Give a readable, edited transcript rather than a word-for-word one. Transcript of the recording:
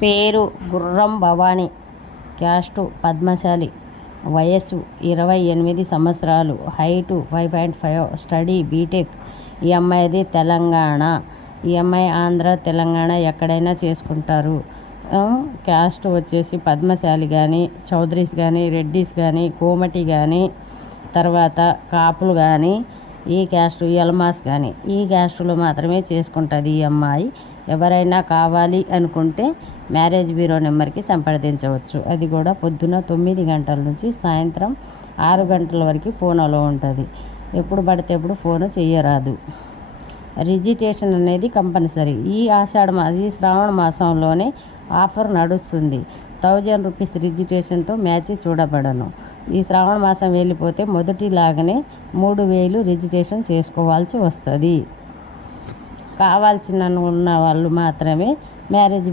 పేరు గుర్రం భవాని, క్యాస్టు పద్మశాలి, వయస్సు 28 సంవత్సరాలు, హైటు 5.5, స్టడీ బీటెక్. ఈ అమ్మాయిది తెలంగాణ. ఈ అమ్మాయి ఆంధ్ర తెలంగాణ ఎక్కడైనా చేసుకుంటారు. క్యాస్ట్ వచ్చేసి పద్మశాలి కానీ, చౌదరీస్ కానీ, రెడ్డిస్ కానీ, కోమటి కానీ, తర్వాత కాపులు కానీ, ఈ క్యాస్టు ఎల్మాస్ కానీ ఈ క్యాస్టులో మాత్రమే చేసుకుంటుంది ఈ అమ్మాయి. ఎవరైనా కావాలి అనుకుంటే మ్యారేజ్ బ్యూరో నెంబర్కి సంప్రదించవచ్చు. అది కూడా పొద్దున 9 గంటల నుంచి సాయంత్రం 6 గంటల వరకు ఫోన్ అలో ఉంటుంది. ఎప్పుడు పడితే ఎప్పుడు ఫోను చేయరాదు. రిజిస్ట్రేషన్ అనేది కంపల్సరీ. ఈ శ్రావణ మాసంలోనే ఆఫర్ నడుస్తుంది. 1000 రూపీస్ రిజిస్ట్రేషన్తో మ్యాచ్ చూడబడను. ఈ శ్రావణ మాసం వెళ్ళిపోతే మొదటిలాగానే 3000 రిజిస్ట్రేషన్ చేసుకోవాల్సి వస్తుంది. కావాల్సిన ఉన్న వాళ్ళు మాత్రమే మ్యారేజ్